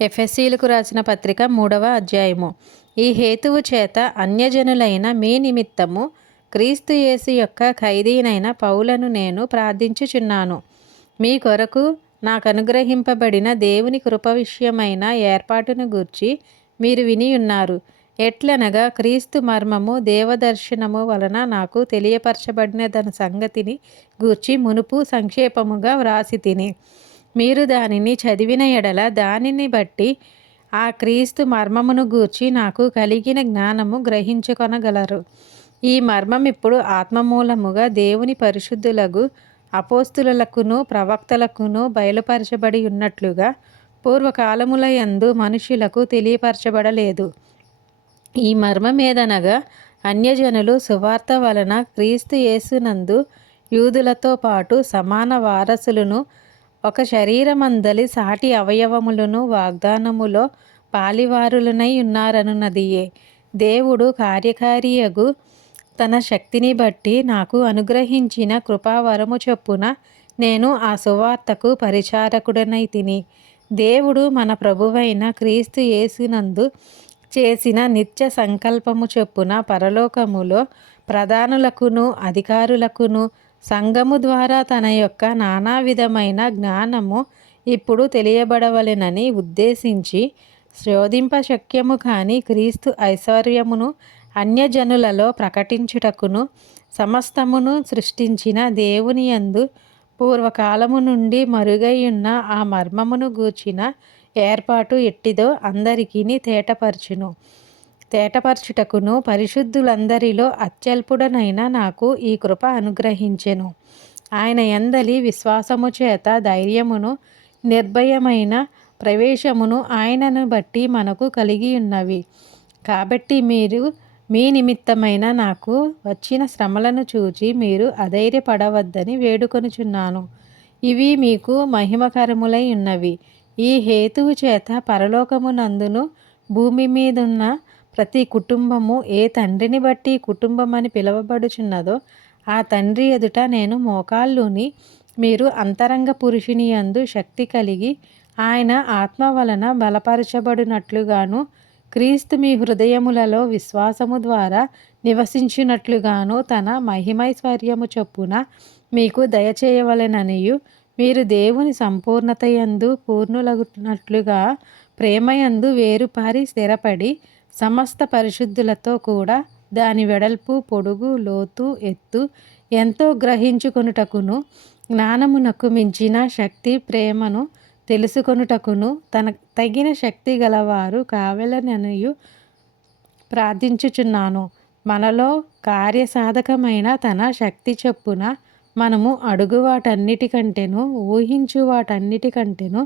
ఎఫెసీయులకు రాసిన పత్రిక 3వ అధ్యాయము. ఈ హేతువు చేత అన్యజనులైన మీ నిమిత్తము క్రీస్తు యేసు యొక్క ఖైదీనైన పౌలను నేను ప్రార్థించుచున్నాను. మీ కొరకు నాకు అనుగ్రహింపబడిన దేవుని కృప విషయమైన ఏర్పాటును గూర్చి మీరు విని ఉన్నారు. ఎట్లనగా క్రీస్తు మర్మము దేవదర్శనము వలన నాకు తెలియపరచబడినదన్న సంగతిని గూర్చి మునుపు సంక్షేపముగా వ్రాసి తిని, మీరు దానిని చదివిన ఎడల దానిని బట్టి ఆ క్రీస్తు మర్మమును గూర్చి నాకు కలిగిన జ్ఞానము గ్రహించుకొనగలరు. ఈ మర్మం ఇప్పుడు ఆత్మమూలముగా దేవుని పరిశుద్ధులకు అపోస్తులకును ప్రవక్తలకును బయలుపరచబడి ఉన్నట్లుగా పూర్వకాలములయందు మనుషులకు తెలియపరచబడలేదు. ఈ మర్మమేదనగా అన్యజనులు సువార్త వలన క్రీస్తు యేసునందు యూదులతో పాటు సమాన వారసులను, ఒక శరీరమందలి సాటి అవయవములను వాగ్దానములో పాలివారులనై ఉన్నారనున్నదియే. దేవుడు కార్యకారియగు తన శక్తిని బట్టి నాకు అనుగ్రహించిన కృపావరము చొప్పున నేను ఆ సువార్తకు పరిచారకుడనై తిని, దేవుడు మన ప్రభువైన క్రీస్తు యేసునందు చేసిన నిత్య సంకల్పము చొప్పున పరలోకములో ప్రధానులకును అధికారులకును సంఘము ద్వారా తన యొక్క నానా విధమైన జ్ఞానము ఇప్పుడు తెలియబడవలెనని ఉద్దేశించి శోధింప శక్యము కాని క్రీస్తు ఐశ్వర్యమును అన్యజనులలో ప్రకటించుటకును సమస్తమును సృష్టించిన దేవుని యందు పూర్వకాలము నుండి మరుగైయున్న ఆ మర్మమును గూర్చిన ఏర్పాటు ఎట్టిదో అందరికీ తేటపరచుటకును పరిశుద్ధులందరిలో అత్యల్పుడనైన నాకు ఈ కృప అనుగ్రహించెను. ఆయన యందలి విశ్వాసము చేత ధైర్యమును నిర్భయమైన ప్రవేశమును ఆయనను బట్టి మనకు కలిగి ఉన్నవి. కాబట్టి మీరు మీ నిమిత్తమైన నాకు వచ్చిన శ్రమలను చూచి మీరు అధైర్యపడవద్దని వేడుకొనుచున్నాను. ఇవి మీకు మహిమకరములై ఉన్నవి. ఈ హేతువు చేత పరలోకమునందును భూమి మీదున్న ప్రతి కుటుంబము ఏ తండ్రిని బట్టి కుటుంబమని పిలువబడుచున్నదో ఆ తండ్రి ఎదుట నేను మోకాళ్ళూని మీరు అంతరంగ పురుషుని యందు శక్తి కలిగి ఆయన ఆత్మ వలన బలపరచబడినట్లుగాను, క్రీస్తు మీ హృదయములలో విశ్వాసము ద్వారా నివసించున్నట్లుగాను తన మహిమైశ్వర్యము చొప్పున మీకు దయచేయవలెననియు, మీరు దేవుని సంపూర్ణతయందు పూర్ణులగునట్లుగా ప్రేమయందు వేరుపారి స్థిరపడి సమస్త పరిశుద్ధులతో కూడా దాని వెడల్పు పొడుగు లోతు ఎత్తు ఎంతో గ్రహించుకొనుటకును జ్ఞానమునకు మించిన శక్తి ప్రేమను తెలుసుకొనుటకును తగిన శక్తి గలవారు కావలెననియు ప్రార్థించుచున్నాను. మనలో కార్యసాధకమైన తన శక్తి చొప్పున మనము అడుగు వాటన్నిటికంటేను ఊహించు వాటన్నిటికంటేను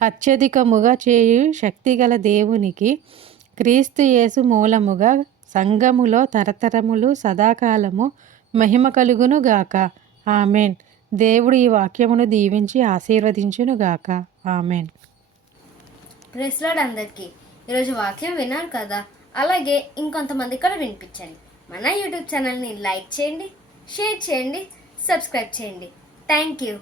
అత్యధికముగా చేయు శక్తిగల దేవునికి క్రీస్తు యేసు మూలముగా సంఘములో తరతరములు సదాకాలము మహిమ కలుగును గాక. ఆమెన్. దేవుడు ఈ వాక్యమును దీవించి ఆశీర్వదించును గాక. ఆమెన్. ప్రైజ్ లార్డ్ అందరికీ. ఈరోజు వాక్యం విన్నారు కదా, అలాగే ఇంకొంతమంది కూడా వినిపించండి. మన యూట్యూబ్ ఛానల్ని లైక్ చేయండి, షేర్ చేయండి, సబ్స్క్రైబ్ చేయండి. Thank you.